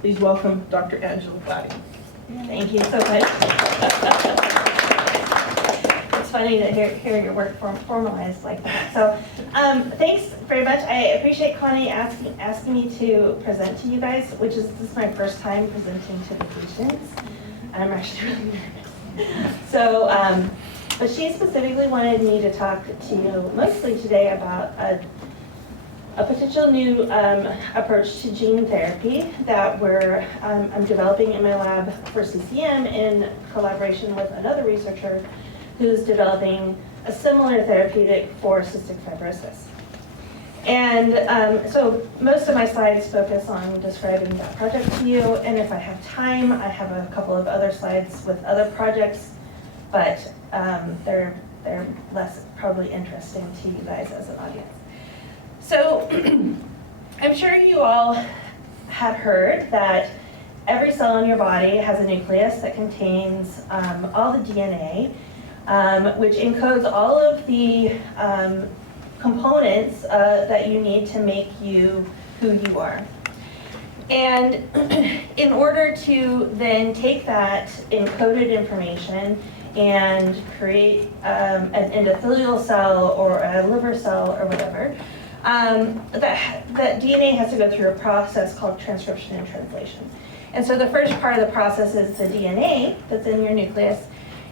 Please welcome Dr. Angela Gotti. Thank you so much. It's funny to hear your work formalized like that. So thanks very much. I appreciate Connie asking me to present to you guys, this is my first time presenting to the patients. I'm actually really nervous. So, but she specifically wanted me to talk to you mostly today about a potential new approach to gene therapy that I'm developing in my lab for CCM in collaboration with another researcher who's developing a similar therapeutic for cystic fibrosis. And so most of my slides focus on describing that project to you, and if I have time, I have a couple of other slides with other projects, but they're less probably interesting to you guys as an audience. So I'm sure you all have heard that every cell in your body has a nucleus that contains all the DNA, which encodes all of the components that you need to make you who you are. And in order to then take that encoded information and create an endothelial cell or a liver cell or whatever, that DNA has to go through a process called transcription and translation. And so the first part of the process is the DNA that's in your nucleus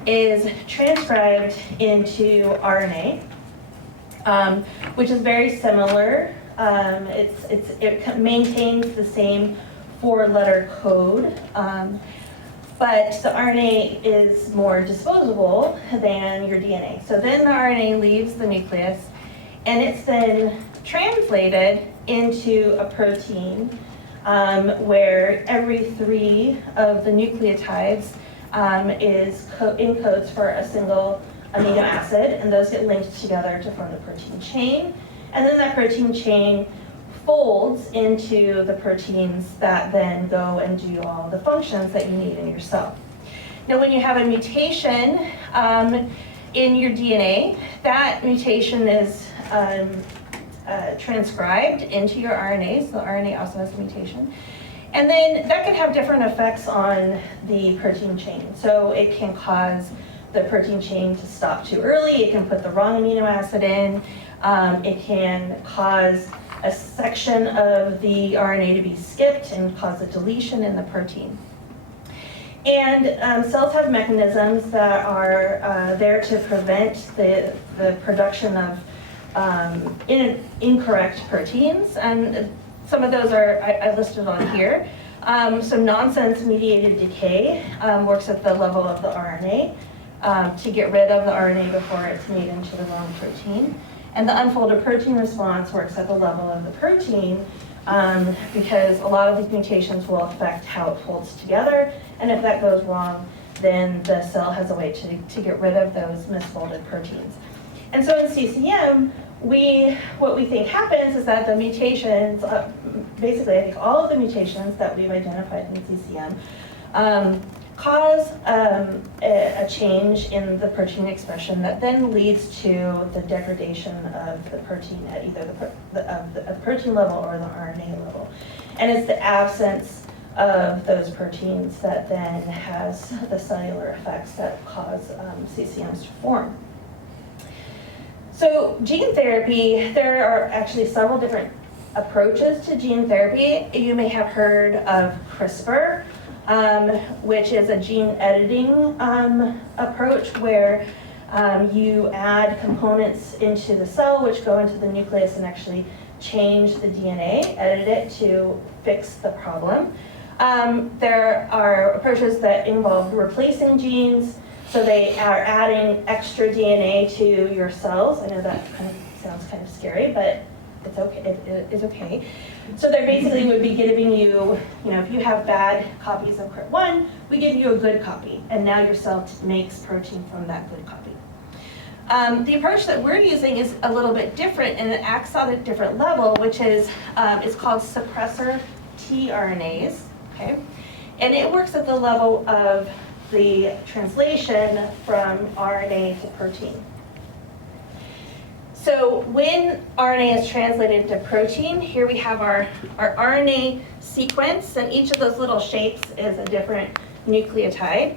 is transcribed into RNA, which is very similar. It maintains the same 4-letter code, but the RNA is more disposable than your DNA. So then the RNA leaves the nucleus, and it's then translated into a protein where every 3 of the nucleotides encodes for a single amino acid, and those get linked together to form the protein chain. And then that protein chain folds into the proteins that then go and do all the functions that you need in your cell. Now, when you have a mutation in your DNA, that mutation is transcribed into your RNA, so the RNA also has a mutation. And then that can have different effects on the protein chain. So it can cause the protein chain to stop too early, it can put the wrong amino acid in, it can cause a section of the RNA to be skipped and cause a deletion in the protein. And cells have mechanisms that are there to prevent the production of incorrect proteins, and some of those are I listed on here. So nonsense-mediated decay works at the level of the RNA to get rid of the RNA before it's made into the wrong protein. And the unfolded protein response works at the level of the protein because a lot of these mutations will affect how it folds together, and if that goes wrong, then the cell has a way to get rid of those misfolded proteins. And so in CCM, what we think happens is that the mutations, basically I think all of the mutations that we've identified in CCM cause a change in the protein expression that then leads to the degradation of the protein at either the protein level or the RNA level. And it's the absence of those proteins that then has the cellular effects that cause CCMs to form. So gene therapy, there are actually several different approaches to gene therapy. You may have heard of CRISPR, which is a gene editing approach where you add components into the cell which go into the nucleus and actually change the DNA, edit it to fix the problem. There are approaches that involve replacing genes, so they are adding extra DNA to your cells. I know that sounds kind of scary, but it's okay. It is okay. So they basically would be giving you, if you have bad copies of CRIT1, we give you a good copy, and now your cell makes protein from that good copy. The approach that we're using is a little bit different, and it acts on a different level, which is it's called suppressor tRNAs. Okay, and it works at the level of the translation from RNA to protein. So when RNA is translated into protein, here we have our RNA sequence, and each of those little shapes is a different nucleotide.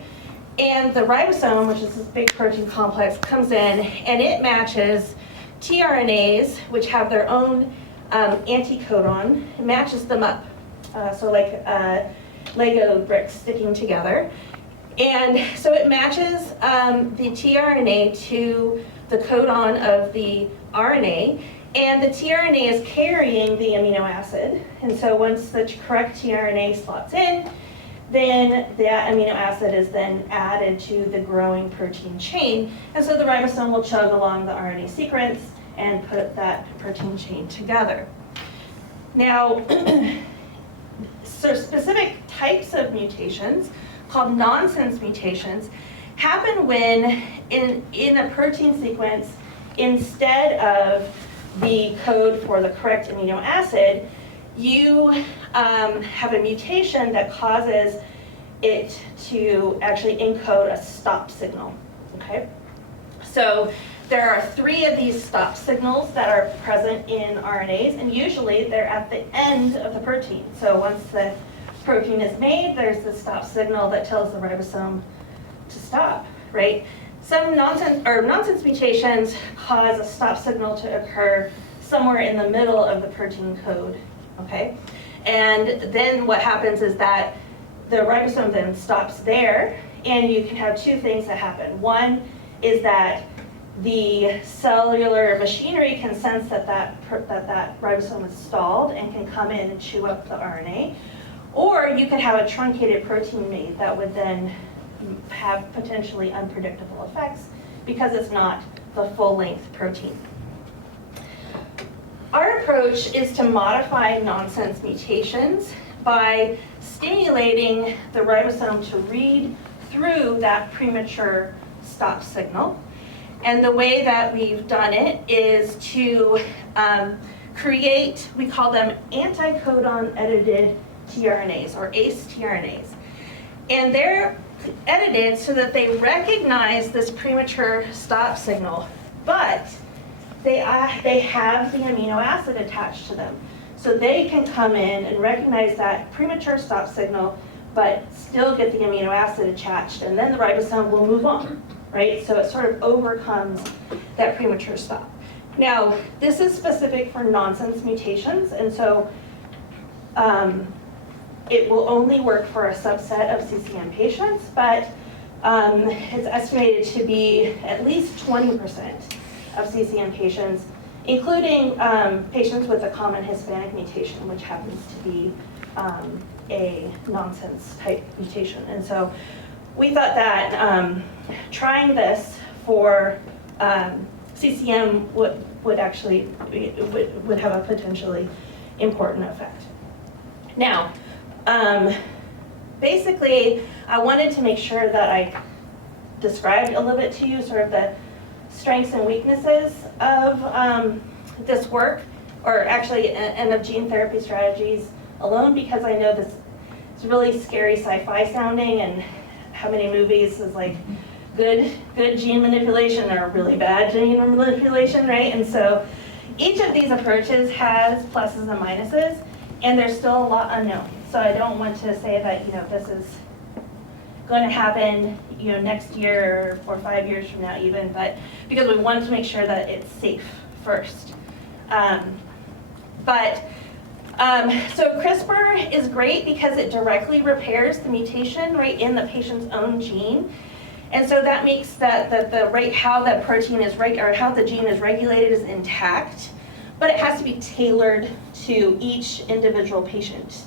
And the ribosome, which is this big protein complex, comes in and it matches tRNAs, which have their own anticodon, it matches them up. So like Lego bricks sticking together. And so it matches the tRNA to the codon of the RNA, and the tRNA is carrying the amino acid. And so once the correct tRNA slots in, then that amino acid is then added to the growing protein chain. And so the ribosome will chug along the RNA sequence and put that protein chain together. Now, so specific types of mutations called nonsense mutations happen when in a protein sequence, instead of the code for the correct amino acid, you have a mutation that causes it to actually encode a stop signal, okay? So there are 3 of these stop signals that are present in RNAs, and usually they're at the end of the protein. So once the protein is made, there's the stop signal that tells the ribosome to stop, right? Some nonsense mutations cause a stop signal to occur somewhere in the middle of the protein code, okay? And then what happens is that the ribosome then stops there, and you can have 2 things that happen. One is that the cellular machinery can sense that ribosome is stalled and can come in and chew up the RNA. Or you could have a truncated protein made that would then have potentially unpredictable effects because it's not the full-length protein. Our approach is to modify nonsense mutations by stimulating the ribosome to read through that premature stop signal. And the way that we've done it is to create, we call them anticodon edited tRNAs, or ACE tRNAs. And they're edited so that they recognize this premature stop signal, but they have the amino acid attached to them. So they can come in and recognize that premature stop signal, but still get the amino acid attached, and then the ribosome will move on, right? So it sort of overcomes that premature stop. Now, this is specific for nonsense mutations, and so it will only work for a subset of CCM patients, but it's estimated to be at least 20% of CCM patients, including patients with a common Hispanic mutation, which happens to be a nonsense type mutation. And so we thought that trying this for CCM would actually would have a potentially important effect. Now, basically, I wanted to make sure that I described a little bit to you sort of the strengths and weaknesses of this work, or actually, and of gene therapy strategies alone, because I know this is really scary sci-fi sounding, and how many movies is like good gene manipulation or really bad gene manipulation, right? And so each of these approaches has pluses and minuses, and there's still a lot unknown. So I don't want to say that, you know, this is going to happen, you know, next year or 5 years from now even, but because we wanted to make sure that it's safe first. So CRISPR is great because it directly repairs the mutation right in the patient's own gene. And so that makes that the rate how that protein is or how the gene is regulated is intact, but it has to be tailored to each individual patient,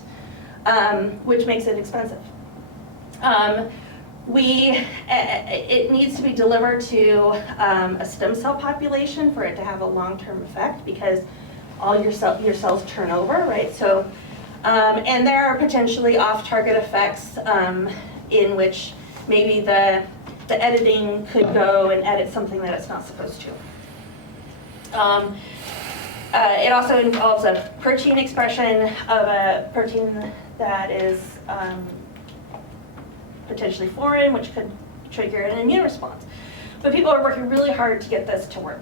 which makes it expensive. It needs to be delivered to a stem cell population for it to have a long-term effect, because all your cells turn over, right? So, and there are potentially off-target effects in which maybe the editing could go and edit something that it's not supposed to. It also involves a protein expression of a protein that is potentially foreign, which could trigger an immune response. But people are working really hard to get this to work.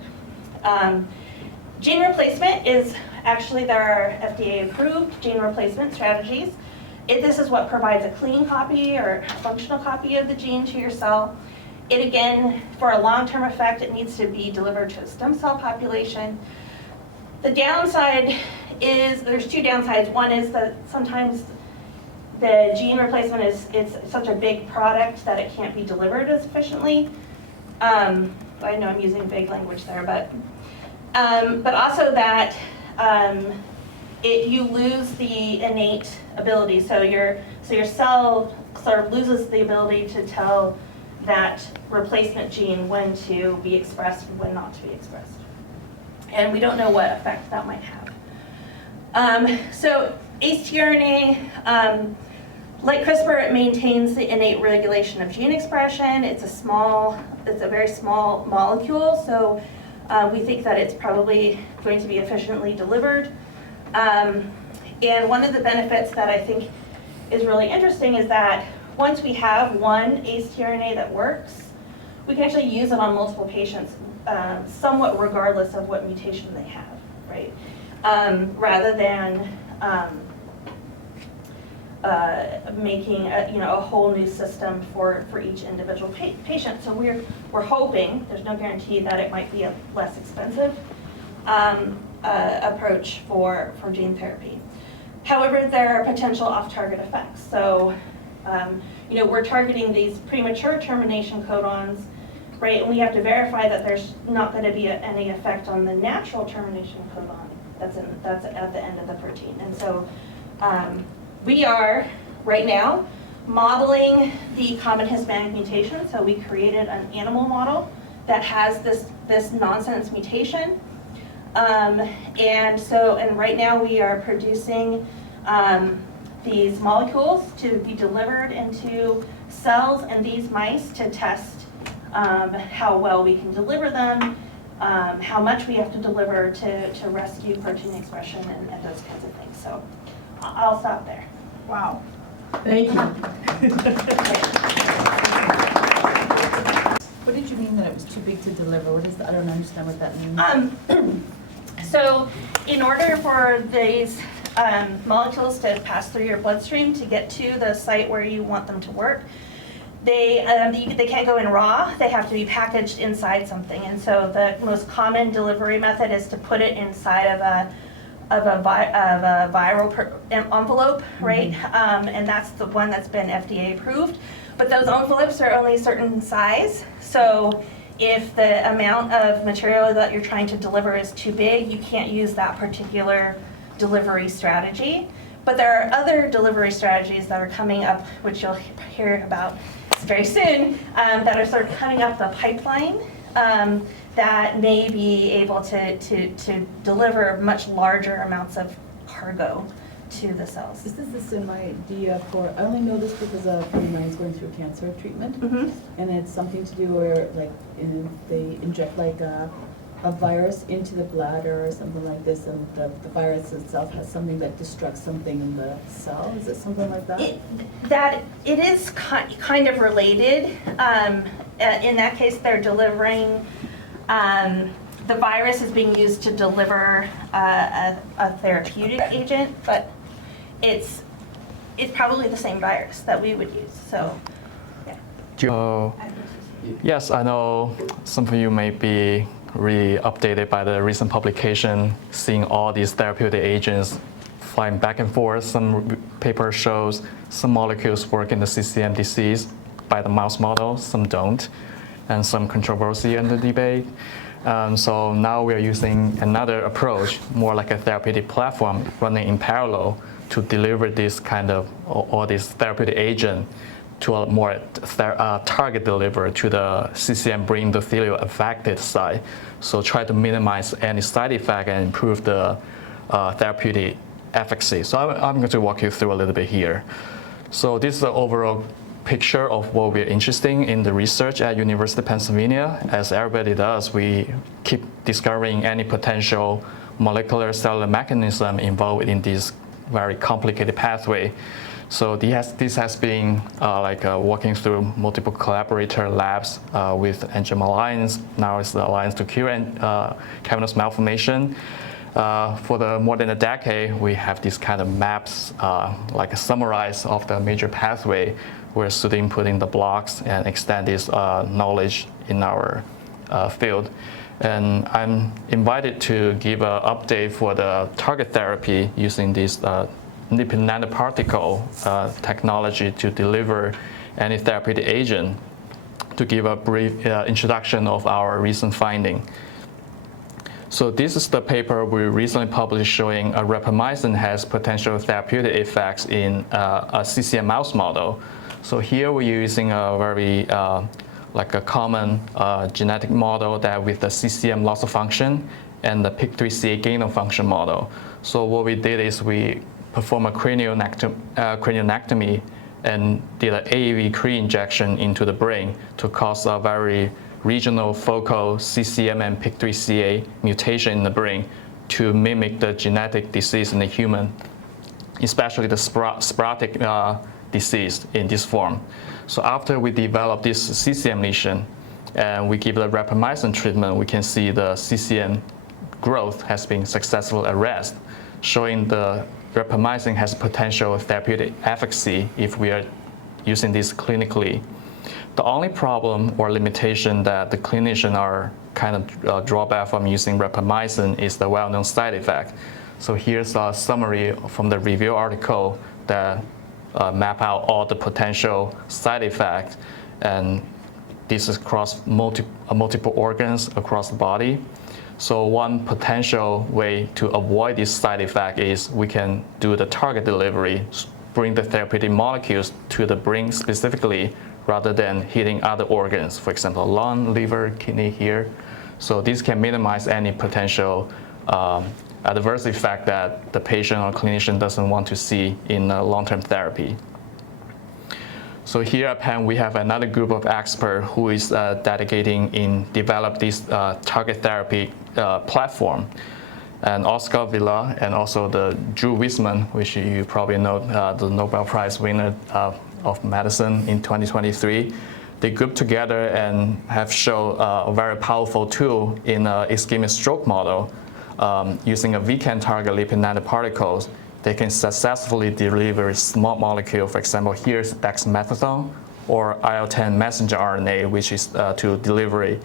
Gene replacement is actually, there are FDA-approved gene replacement strategies. This is what provides a clean copy or a functional copy of the gene to your cell. It again, for a long-term effect, it needs to be delivered to a stem cell population. The downside is, there's two downsides. One is that sometimes the gene replacement it's such a big product that it can't be delivered as efficiently. I know I'm using vague language there, but also that you lose the innate ability. So your cell sort of loses the ability to tell that replacement gene when to be expressed and when not to be expressed. And we don't know what effect that might have. So ACE-tRNA, like CRISPR, it maintains the innate regulation of gene expression. It's a very small molecule, so we think that it's probably going to be efficiently delivered. And one of the benefits that I think is really interesting is that once we have one ACE-tRNA that works, we can actually use it on multiple patients, somewhat regardless of what mutation they have, right? Rather than making a whole new system for each individual patient. So we're hoping, there's no guarantee, that it might be a less expensive approach for gene therapy. However, there are potential off-target effects. So we're targeting these premature termination codons, right? And we have to verify that there's not going to be any effect on the natural termination codon that's at the end of the protein. And so we are, right now, modeling the common Hispanic mutation. So we created an animal model that has this nonsense mutation. And right now we are producing these molecules to be delivered into cells and these mice to test how well we can deliver them, how much we have to deliver to rescue protein expression and those kinds of things. So I'll stop there. Wow. Thank you. What did you mean that it was too big to deliver? What is I don't understand what that means. So in order for these molecules to pass through your bloodstream to get to the site where you want them to work, they can't go in raw. They have to be packaged inside something. And so the most common delivery method is to put it inside of a viral envelope, right? And that's the one that's been FDA approved. But those envelopes are only a certain size. So if the amount of material that you're trying to deliver is too big, you can't use that particular delivery strategy. But there are other delivery strategies that are coming up, which you'll hear about very soon, that are sort of coming up the pipeline that may be able to deliver much larger amounts of cargo to the cells. This is the same idea for, I only know this because a friend of mine is going through cancer treatment, and it's something to do where they inject a virus into the bladder or something like this, and the virus itself has something that destructs something in the cell. Is it something like that? It is kind of related. In that case, they're delivering, the virus is being used to deliver a therapeutic agent, but it's probably the same virus that we would use. So, yeah. Yes, I know some of you may be really updated by the recent publication, seeing all these therapeutic agents flying back and forth. Some paper shows some molecules work in the CCM disease by the mouse model, some don't, and some controversy in the debate. So now we are using another approach, more like a therapeutic platform running in parallel to deliver this kind of, all these therapeutic agent to a more target deliver to the CCM brain endothelial affected site. So try to minimize any side effect and improve the therapeutic efficacy. So I'm going to walk you through a little bit here. So this is the overall picture of what we're interested in the research at University of Pennsylvania. As everybody does, we keep discovering any potential molecular cellular mechanism involved in this very complicated pathway. So this has been working through multiple collaborator labs with Angiogram Alliance. Now it's the Alliance to Cure Cavernous Malformation. For more than a decade, we have these kind of maps, like a summarize of the major pathway. We're studying putting the blocks and extend this knowledge in our field. And I'm invited to give an update for the target therapy using this lipid nanoparticle technology to deliver any therapeutic agent, to give a brief introduction of our recent finding. So this is the paper we recently published showing rapamycin has potential therapeutic effects in a CCM mouse model. So here we're using a very like a common genetic model that with the CCM loss of function and the PIK3CA gain of function model. So what we did is we perform a craniosnectomy and did an AAV Cre injection into the brain to cause a very regional focal CCM and PIK3CA mutation in the brain to mimic the genetic disease in the human, especially the sporadic disease in this form. So after we develop this CCM lesion and we give the rapamycin treatment, we can see the CCM growth has been successfully arrested, showing the rapamycin has potential therapeutic efficacy if we are using this clinically. The only problem or limitation that the clinicians are kind of drawback from using rapamycin is the well-known side effect. So here's a summary from the review article that map out all the potential side effects, and this is across multiple organs across the body. So one potential way to avoid this side effect is we can do the target delivery, bring the therapeutic molecules to the brain specifically rather than hitting other organs, for example, lung, liver, kidney here. So this can minimize any potential adverse effect that the patient or clinician doesn't want to see in long-term therapy. So here at Penn, we have another group of experts who is dedicating in develop this target therapy platform. And Oscar Villa and also the Drew Wiseman, which you probably know, the Nobel Prize winner of medicine in 2023, they grouped together and have shown a very powerful tool in an ischemic stroke model. Using a VCAM target lipid nanoparticles, they can successfully deliver small molecule. For example, here's dexamethasone or IL-10 messenger RNA, which is to deliver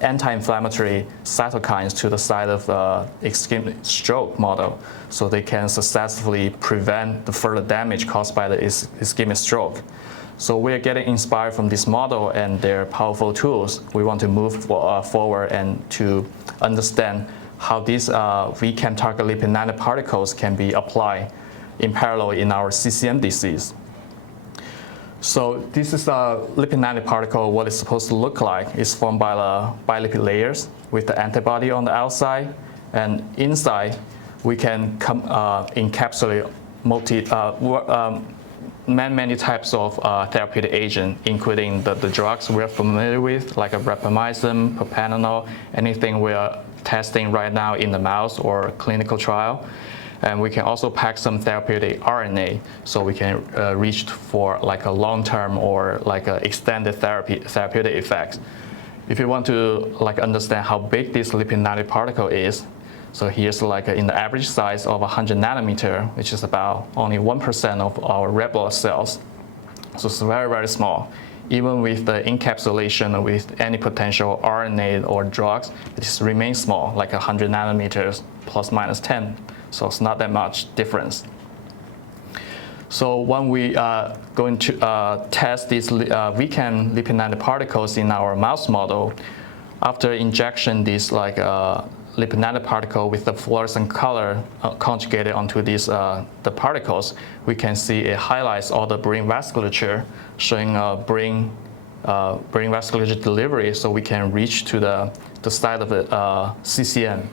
anti-inflammatory cytokines to the site of ischemic stroke model, so they can successfully prevent the further damage caused by the ischemic stroke. So we are getting inspired from this model and their powerful tools. We want to move forward and to understand how these VCAM target lipid nanoparticles can be applied in parallel in our CCM disease. So this is a lipid nanoparticle. What it's supposed to look like is formed by the bilipid layers with the antibody on the outside, and inside we can encapsulate many types of therapeutic agents, including the drugs we're familiar with, like a rapamycin, propranolol, anything we are testing right now in the mouse or clinical trial. And we can also pack some therapeutic RNA, so we can reach for like a long-term or like a extended therapeutic effects. If you want to like understand how big this lipid nanoparticle is, so here's like in the average size of 100 nanometer, which is about only 1% of our red blood cells. So it's very, very small. Even with the encapsulation with any potential RNA or drugs, it remains small, like 100 nanometers plus minus 10. So it's not that much difference. So when we are going to test these VCAM lipid nanoparticles in our mouse model, after injection, these like lipid nanoparticle with the fluorescent color conjugated onto these the particles, we can see it highlights all the brain vasculature, showing brain vasculature delivery, so we can reach to the site of the CCM.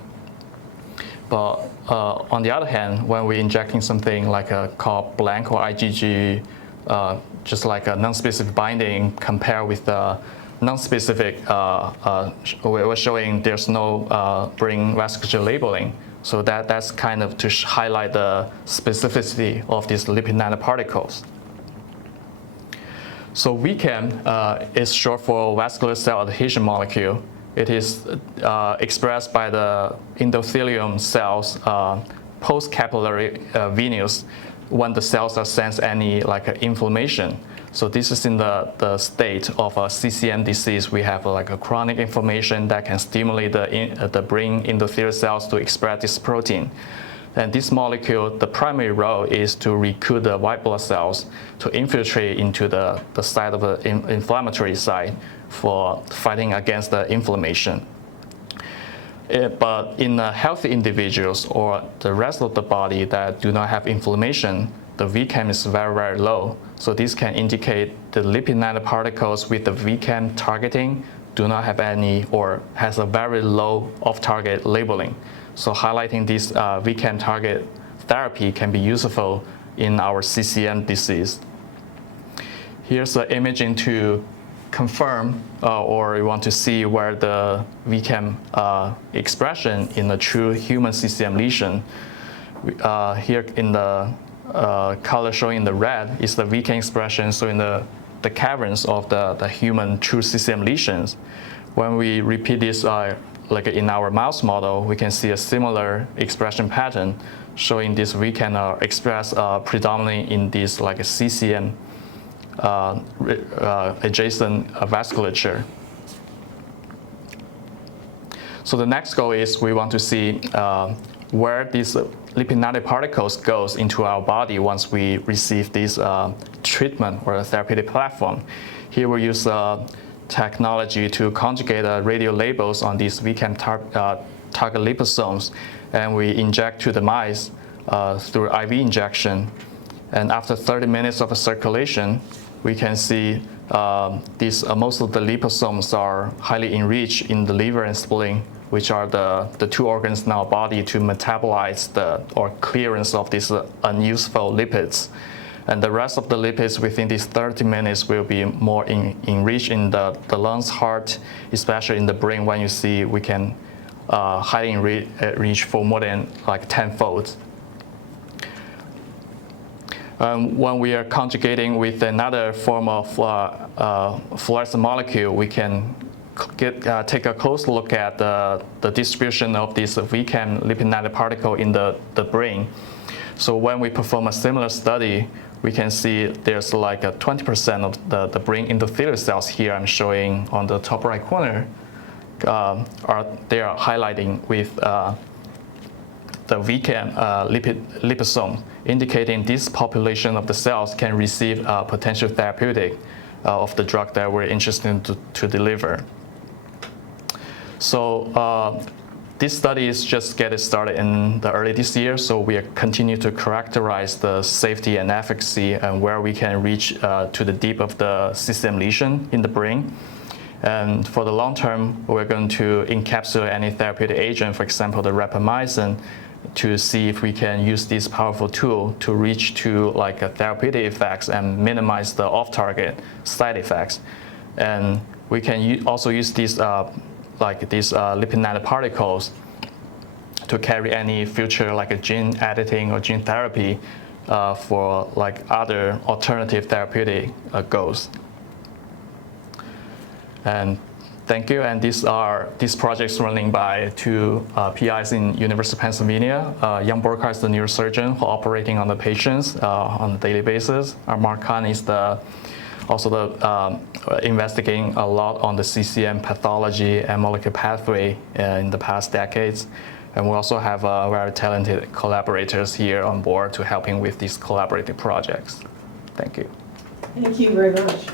But on the other hand, when we're injecting something like called blank or IgG, just like a non-specific binding compared with the non-specific, we're showing there's no brain vasculature labeling. So that's kind of to highlight the specificity of these lipid nanoparticles. So VCAM is short for vascular cell adhesion molecule. It is expressed by the endothelium cells post-capillary venous when the cells are sense any inflammation. So this is in the state of a CCM disease. We have a chronic inflammation that can stimulate the brain endothelial cells to express this protein. And this molecule, the primary role is to recruit the white blood cells to infiltrate into the site of the inflammatory site for fighting against the inflammation. But in healthy individuals or the rest of the body that do not have inflammation, the VCAM is very, very low. So this can indicate the lipid nanoparticles with the VCAM targeting do not have any or has a very low off-target labeling. So highlighting this VCAM target therapy can be useful in our CCM disease. Here's the imaging to confirm or you want to see where the VCAM expression in a true human CCM lesion. Here in the color showing in the red is the VCAM expression, so in the caverns of the human true CCM lesions. When we repeat this like in our mouse model, we can see a similar expression pattern showing this VCAM are expressed predominantly in this like a CCM adjacent vasculature. So the next goal is we want to see where these lipid nanoparticles goes into our body once we receive this treatment or a therapeutic platform. Here we use technology to conjugate radio labels on these VCAM target liposomes, and we inject to the mice through IV injection. And after 30 minutes of circulation, we can see most of the liposomes are highly enriched in the liver and spleen, which are the two organs in our body to metabolize or clearance of these unuseful lipids. And the rest of the lipids within these 30 minutes will be more enriched in the lungs, heart, especially in the brain. When you see, we can highly enrich for more than like 10-fold. When we are conjugating with another form of fluorescent molecule, we can take a close look at the distribution of this VCAM lipid nanoparticle in the brain. So when we perform a similar study, we can see there's like a 20% of the brain endothelial cells here I'm showing on the top right corner. They are highlighting with the VCAM liposome, indicating this population of the cells can receive potential therapeutic of the drug that we're interested to deliver. So this study is just getting started in the early this year, so we continue to characterize the safety and efficacy and where we can reach to the deep of the CCM lesion in the brain. And for the long term, we're going to encapsulate any therapeutic agent, for example, the rapamycin, to see if we can use this powerful tool to reach to like a therapeutic effects and minimize the off-target side effects. And we can also use these lipid nanoparticles to carry any future like a gene editing or gene therapy for like other alternative therapeutic goals. And thank you. And these projects running by two PIs in University of Pennsylvania. Jan Borka is the neurosurgeon who operating on the patients on a daily basis. Mark Khan is also investigating a lot on the CCM pathology and molecular pathway in the past decades. And we also have very talented collaborators here on board to helping with these collaborative projects. Thank you. Thank you very much.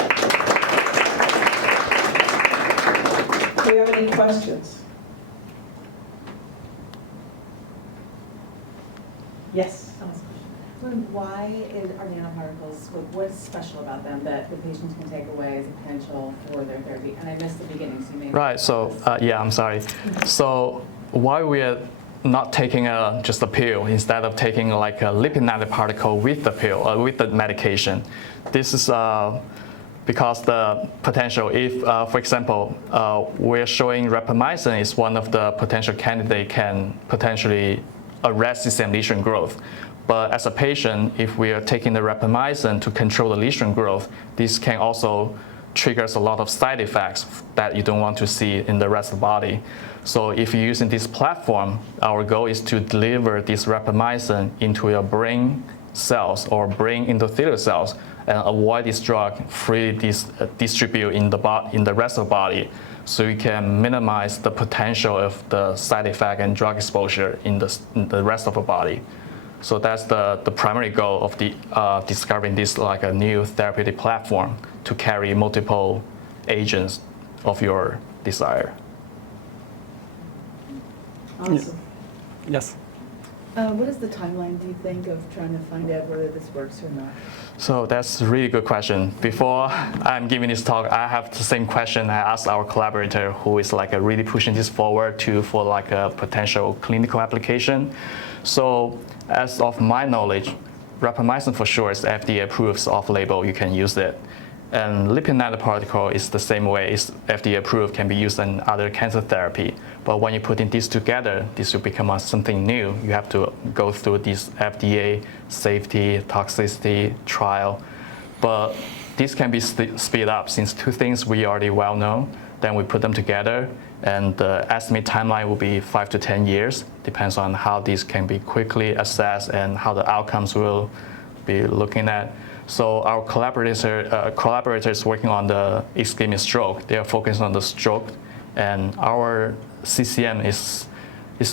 Do you have any questions? Yes. Why are nanoparticles, what's special about them that the patients can take away as a potential for their therapy? And I missed the beginning, so you may. Right, so yeah, I'm sorry. So why we're not taking just a pill instead of taking like a lipid nanoparticle with the pill, with the medication. This is because the potential, if, for example, we're showing rapamycin is one of the potential candidate can potentially arrest CCM lesion growth. But as a patient, if we are taking the rapamycin to control the lesion growth, this can also triggers a lot of side effects that you don't want to see in the rest of the body. So if you're using this platform, our goal is to deliver this rapamycin into your brain cells or brain endothelial cells and avoid this drug freely distribute in the rest of the body, so you can minimize the potential of the side effect and drug exposure in the rest of the body. So that's the primary goal of the discovering this like a new therapeutic platform to carry multiple agents of your desire. Awesome. Yes. What is the timeline, do you think, of trying to find out whether this works or not? So that's a really good question. Before I'm giving this talk, I have the same question I asked our collaborator who is like really pushing this forward for like a potential clinical application. So as of my knowledge, rapamycin for sure is FDA approved off-label, you can use it. And lipid nanoparticle is the same way, it's FDA approved, can be used in other cancer therapy. But when you put in these together, this will become something new. You have to go through this FDA safety, toxicity trial. But this can be speed up since two things we already well know. Then we put them together, and the estimate timeline will be 5 to 10 years. Depends on how these can be quickly assessed and how the outcomes will be looking at. So our collaborators working on the ischemic stroke, they are focused on the stroke, and our CCM is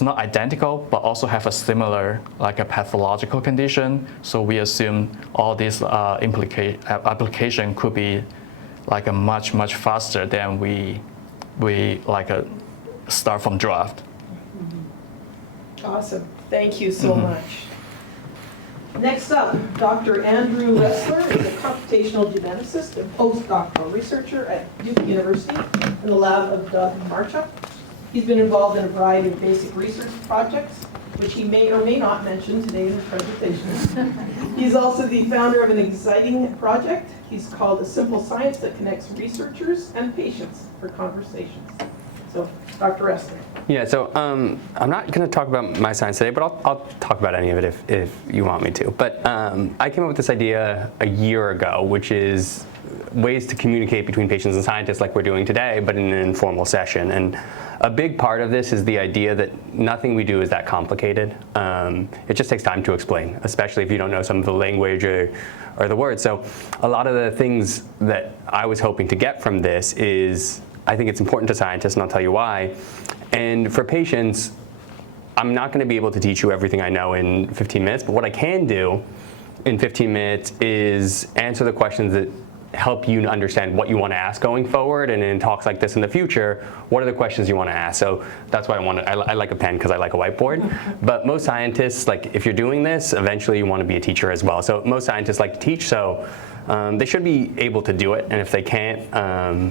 not identical, but also have a similar, like a pathological condition. So we assume all these application could be like a much faster than we like a start from draft. Awesome. Thank you so much. Next up, Dr. Andrew Ressler is a computational geneticist and postdoctoral researcher at Duke University in the lab of Doug Marchuk. He's been involved in a variety of basic research projects, which he may or may not mention today in his presentation. He's also the founder of an exciting project he's called A Simple Science that connects researchers and patients for conversations. So, Dr. Ressler. Yeah, so I'm not going to talk about my science today, but I'll talk about any of it if you want me to. But I came up with this idea a year ago, which is ways to communicate between patients and scientists like we're doing today, but in an informal session. And a big part of this is the idea that nothing we do is that complicated. It just takes time to explain, especially if you don't know some of the language or the words. So a lot of the things that I was hoping to get from this is, I think it's important to scientists, and I'll tell you why. And for patients, I'm not going to be able to teach you everything I know in 15 minutes, but what I can do in 15 minutes is answer the questions that help you understand what you want to ask going forward, and in talks like this in the future, what are the questions you want to ask? So that's why I like a pen because I like a whiteboard. But most scientists, like if you're doing this, eventually you want to be a teacher as well. So most scientists like to teach, so they should be able to do it, and if they can't,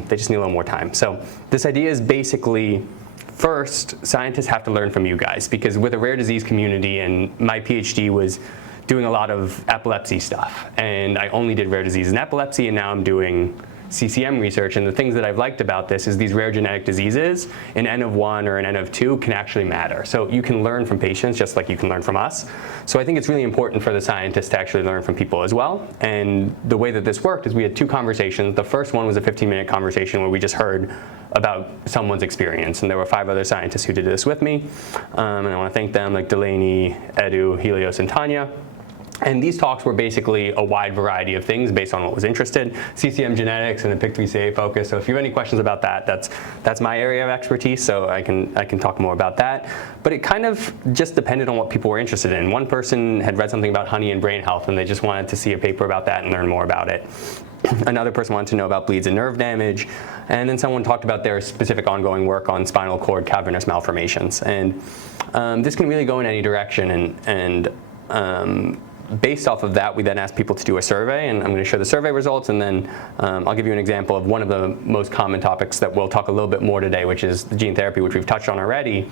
they just need a little more time. So this idea is basically, first, scientists have to learn from you guys, because with a rare disease community, and my PhD was doing a lot of epilepsy stuff, and I only did rare disease and epilepsy, and now I'm doing CCM research, and the things that I've liked about this is these rare genetic diseases, an N of 1 or an N of 2 can actually matter. So you can learn from patients just like you can learn from us. So I think it's really important for the scientists to actually learn from people as well. And the way that this worked is we had two conversations. The first one was a 15-minute conversation where we just heard about someone's experience, and there were 5 other scientists who did this with me. And I want to thank them, like Delaney, Edu, Helios, and Tanya. And these talks were basically a wide variety of things based on what was interested. CCM genetics and the PIK3CA focus. So if you have any questions about that, that's my area of expertise, so I can talk more about that. But it kind of just depended on what people were interested in. One person had read something about honey and brain health, and they just wanted to see a paper about that and learn more about it. Another person wanted to know about bleeds and nerve damage. And then someone talked about their specific ongoing work on spinal cord cavernous malformations. And this can really go in any direction. And based off of that, we then asked people to do a survey, and I'm going to show the survey results, and then I'll give you an example of one of the most common topics that we'll talk a little bit more today, which is the gene therapy, which we've touched on already.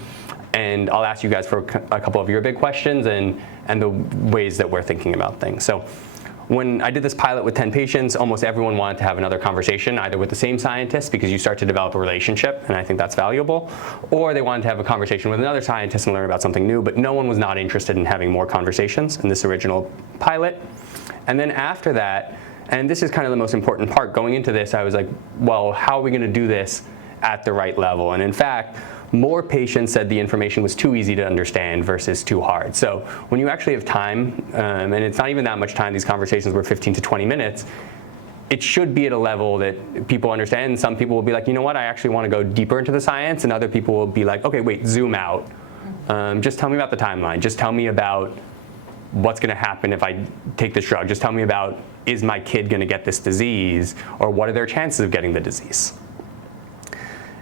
And I'll ask you guys for a couple of your big questions and the ways that we're thinking about things. So when I did this pilot with 10 patients, almost everyone wanted to have another conversation, either with the same scientist, because you start to develop a relationship, and I think that's valuable, or they wanted to have a conversation with another scientist and learn about something new, but no one was not interested in having more conversations in this original pilot. And then after that, and this is kind of the most important part, going into this, I was like, well, how are we gonna do this at the right level? And in fact, more patients said the information was too easy to understand versus too hard. So when you actually have time, and it's not even that much time, these conversations were 15 to 20 minutes, it should be at a level that people understand. And some people will be like, you know what, I actually want to go deeper into the science. And other people will be like, okay, wait, zoom out. Just tell me about the timeline. Just tell me about what's going to happen if I take this drug. Just tell me about, is my kid going to get this disease? Or what are their chances of getting the disease?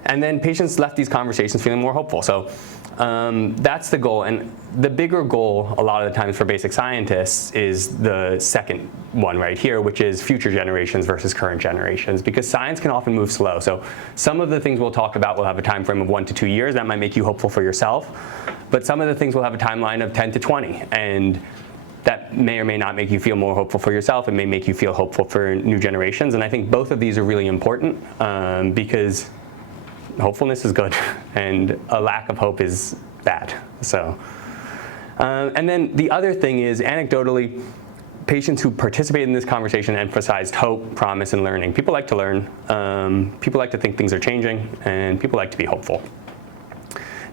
And then patients left these conversations feeling more hopeful. So that's the goal. And the bigger goal a lot of the times for basic scientists is the second one right here, which is future generations versus current generations, because science can often move slow. So some of the things we'll talk about will have a time frame of 1 to 2 years. That might make you hopeful for yourself. But some of the things will have a timeline of 10 to 20. And that may or may not make you feel more hopeful for yourself. It may make you feel hopeful for new generations. And I think both of these are really important because hopefulness is good, and a lack of hope is bad. So, and then the other thing is, anecdotally, patients who participated in this conversation emphasized hope, promise, and learning. People like to learn. People like to think things are changing, and people like to be hopeful.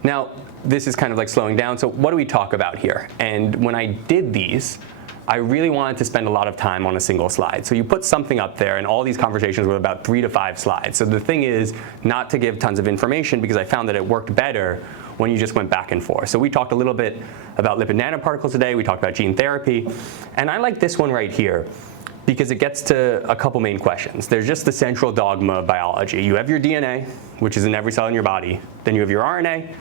Now, this is kind of like slowing down. So what do we talk about here? And when I did these, I really wanted to spend a lot of time on a single slide. So you put something up there, and all these conversations were about 3 to 5 slides. So the thing is not to give tons of information, because I found that it worked better when you just went back and forth. So we talked a little bit about lipid nanoparticles today. We talked about gene therapy. And I like this one right here because it gets to a couple main questions. There's just the central dogma of biology. You have your DNA, which is in every cell in your body. Then you have your RNA,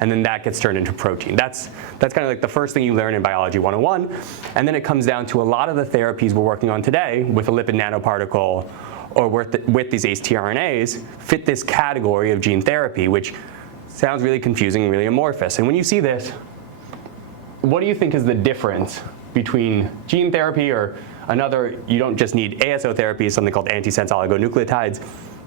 and then that gets turned into protein. That's kind of like the first thing you learn in Biology 101. And then it comes down to a lot of the therapies we're working on today with a lipid nanoparticle or with these ACE tRNAs fit this category of gene therapy, which sounds really confusing, really amorphous. And when you see this, what do you think is the difference between gene therapy or another? You don't just need ASO therapy, something called antisense oligonucleotides.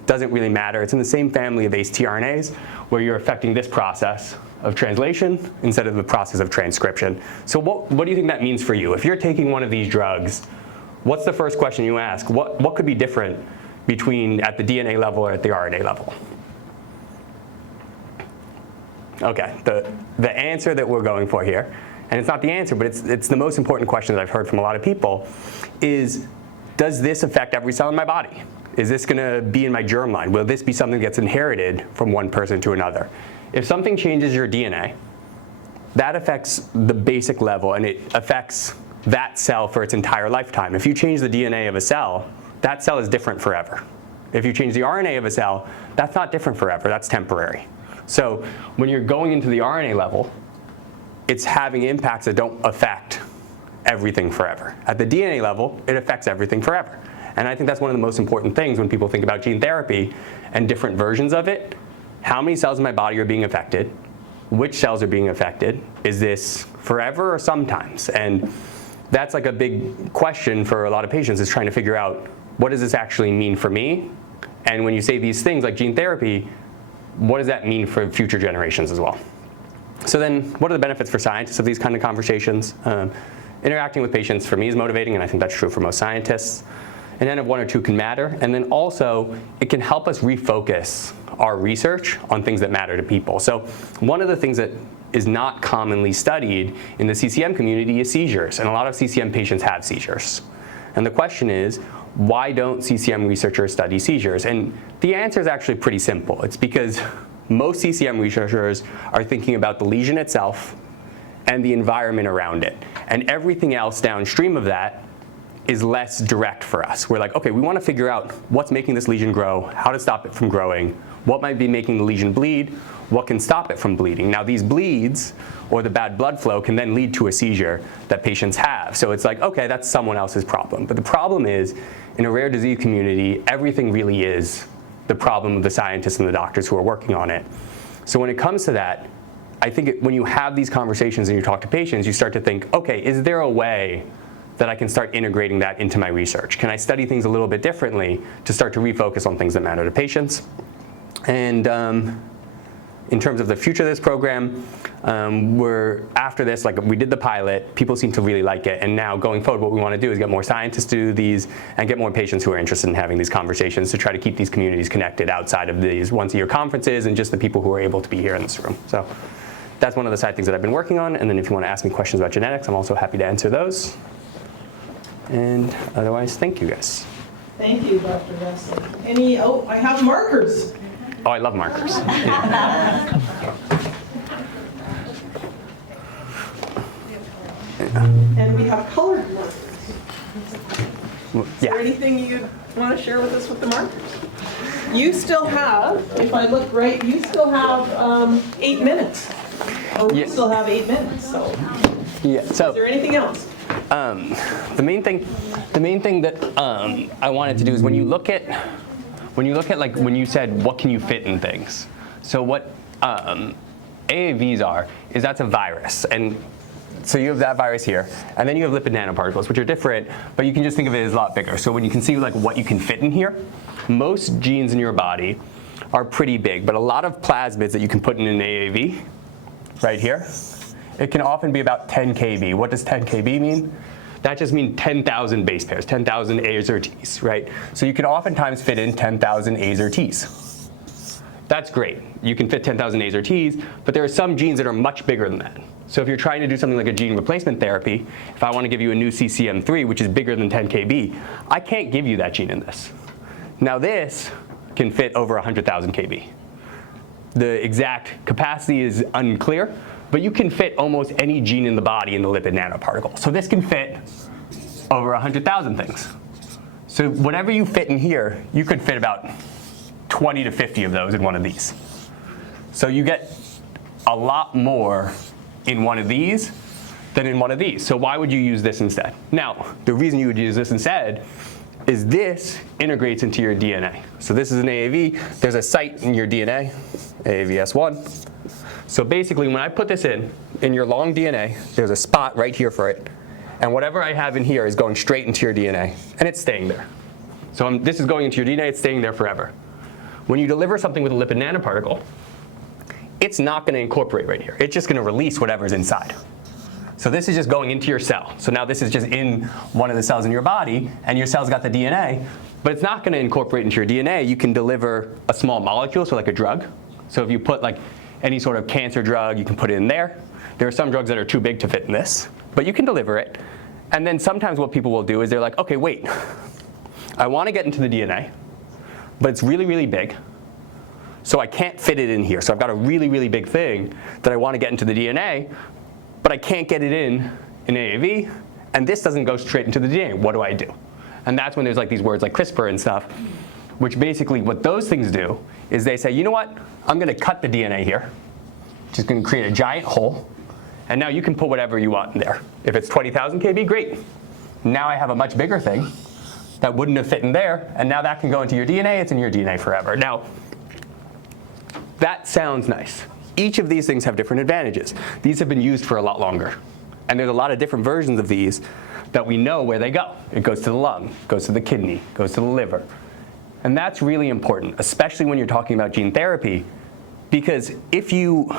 Doesn't really matter. It's in the same family of ACE tRNAs, where you're affecting this process of translation instead of the process of transcription. So what do you think that means for you? If you're taking one of these drugs, what's the first question you ask? What could be different between at the DNA level or at the RNA level? Okay, the answer that we're going for here, and it's not the answer, but it's the most important question that I've heard from a lot of people, is does this affect every cell in my body? Is this going to be in my germline? Will this be something that gets inherited from one person to another? If something changes your DNA, that affects the basic level, and it affects that cell for its entire lifetime. If you change the DNA of a cell, that cell is different forever. If you change the RNA of a cell, that's not different forever, that's temporary. So when you're going into the RNA level, it's having impacts that don't affect everything forever. At the DNA level, it affects everything forever. And I think that's one of the most important things when people think about gene therapy and different versions of it. How many cells in my body are being affected? Which cells are being affected? Is this forever or sometimes? And that's like a big question for a lot of patients, is trying to figure out, what does this actually mean for me? And when you say these things like gene therapy, what does that mean for future generations as well? So then, what are the benefits for scientists of these kind of conversations? Interacting with patients for me is motivating, and I think that's true for most scientists. An N of 1 or 2 can matter, and then also it can help us refocus our research on things that matter to people. So one of the things that is not commonly studied in the CCM community is seizures, and a lot of CCM patients have seizures. And the question is, why don't CCM researchers study seizures? And the answer is actually pretty simple. It's because most CCM researchers are thinking about the lesion itself and the environment around it. And everything else downstream of that is less direct for us. We're like, okay, we want to figure out what's making this lesion grow, how to stop it from growing, what might be making the lesion bleed, what can stop it from bleeding. Now these bleeds, or the bad blood flow, can then lead to a seizure that patients have. So it's like, okay, that's someone else's problem. But the problem is, in a rare disease community, everything really is the problem of the scientists and the doctors who are working on it. So when it comes to that, I think when you have these conversations and you talk to patients, you start to think, okay, is there a way that I can start integrating that into my research? Can I study things a little bit differently to start to refocus on things that matter to patients? And in terms of the future of this program, after this, like we did the pilot, people seem to really like it, and now going forward what we want to do is get more scientists to do these and get more patients who are interested in having these conversations to try to keep these communities connected outside of these once-a-year conferences and just the people who are able to be here in this room. So that's one of the side things that I've been working on, and then if you want to ask me questions about genetics, I'm also happy to answer those. And otherwise, thank you guys. Thank you, Dr. Ressler. I have markers. Oh, I love markers. And we have colored markers. Is there Yeah. anything you want to share with us with the markers? You still have, if I look right, you still have 8 minutes. Or we Yeah. still have 8 minutes, so Yeah. is So there anything else? the main thing that I wanted to do is when you look at like when you said what can you fit in things. So what AAVs are is that's a virus, and so you have that virus here, and then you have lipid nanoparticles, which are different, but you can just think of it as a lot bigger. So when you can see like what you can fit in here, most genes in your body are pretty big, but a lot of plasmids that you can put in an AAV, right here, it can often be about 10 kb. What does 10 kb mean? That just means 10,000 base pairs, 10,000 A's or T's, right? So you can oftentimes fit in 10,000 A's or T's. That's great. You can fit 10,000 A's or T's, but there are some genes that are much bigger than that. So if you're trying to do something like a gene replacement therapy, if I want to give you a new CCM3, which is bigger than 10 kb, I can't give you that gene in this. Now this can fit over 100,000 kb. The exact capacity is unclear, but you can fit almost any gene in the body in the lipid nanoparticle. So this can fit over 100,000 things. So whatever you fit in here, you could fit about 20 to 50 of those in one of these. So you get a lot more in one of these than in one of these. So why would you use this instead? Now, the reason you would use this instead is this integrates into your DNA. So this is an AAV. There's a site in your DNA, AAVS1. So basically, when I put this in your long DNA, there's a spot right here for it. And whatever I have in here is going straight into your DNA, and it's staying there. So this is going into your DNA, it's staying there forever. When you deliver something with a lipid nanoparticle, it's not going to incorporate right here. It's just going to release whatever's inside. So this is just going into your cell. So now this is just in one of the cells in your body, and your cell's got the DNA, but it's not going to incorporate into your DNA. You can deliver a small molecule, so like a drug. So if you put like any sort of cancer drug, you can put it in there. There are some drugs that are too big to fit in this, but you can deliver it. And then sometimes what people will do is they're like, okay, wait, I want to get into the DNA, but it's really, really big. So I can't fit it in here. So I've got a really, really big thing that I want to get into the DNA, but I can't get it in AAV, and this doesn't go straight into the DNA. What do I do? And that's when there's like these words like CRISPR and stuff, which basically what those things do is they say, you know what? I'm going to cut the DNA here. Just going to create a giant hole, and now you can put whatever you want in there. If it's 20,000 kb, great. Now I have a much bigger thing that wouldn't have fit in there, and now that can go into your DNA. It's in your DNA forever. Now, that sounds nice. Each of these things have different advantages. These have been used for a lot longer. And there's a lot of different versions of these that we know where they go. It goes to the lung, goes to the kidney, goes to the liver. And that's really important, especially when you're talking about gene therapy, because if you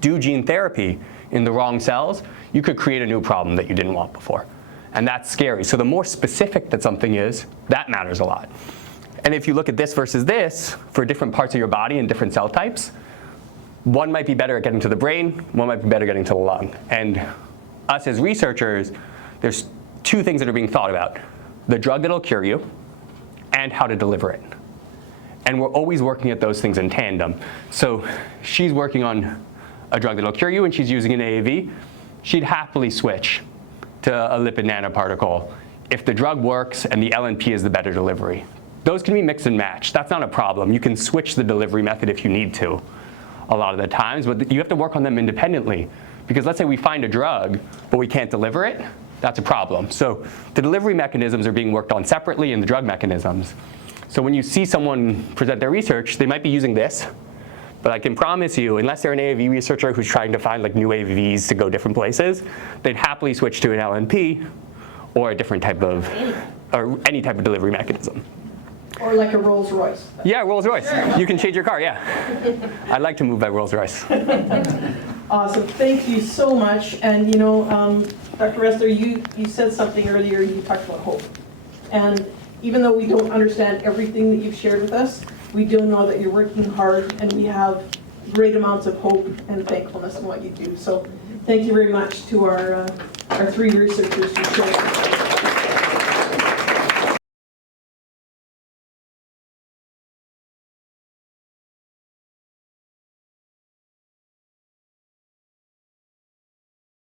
do gene therapy in the wrong cells, you could create a new problem that you didn't want before. And that's scary. So the more specific that something is, that matters a lot. And if you look at this versus this, for different parts of your body and different cell types, one might be better at getting to the brain, one might be better at getting to the lung. And us as researchers, there's two things that are being thought about: the drug that'll cure you and how to deliver it. And we're always working at those things in tandem. So she's working on a drug that'll cure you, and she's using an AAV. She'd happily switch to a lipid nanoparticle if the drug works and the LNP is the better delivery. Those can be mix and match. That's not a problem. You can switch the delivery method if you need to a lot of the times, but you have to work on them independently. Because let's say we find a drug, but we can't deliver it, that's a problem. So the delivery mechanisms are being worked on separately in the drug mechanisms. So when you see someone present their research, they might be using this, but I can promise you, unless they're an AAV researcher who's trying to find like new AAVs to go different places, they'd happily switch to an LNP or a different type of, or any type of delivery mechanism. Or like a Rolls Royce. Yeah, Rolls Royce. You can change your car, yeah. I'd like to move by Rolls Royce. Awesome, thank you so much. And you know, Dr. Ressler, you said something earlier, you talked about hope. And even though we don't understand everything that you've shared with us, we do know that you're working hard and we have great amounts of hope and thankfulness in what you do. So thank you very much to our 3 researchers who shared.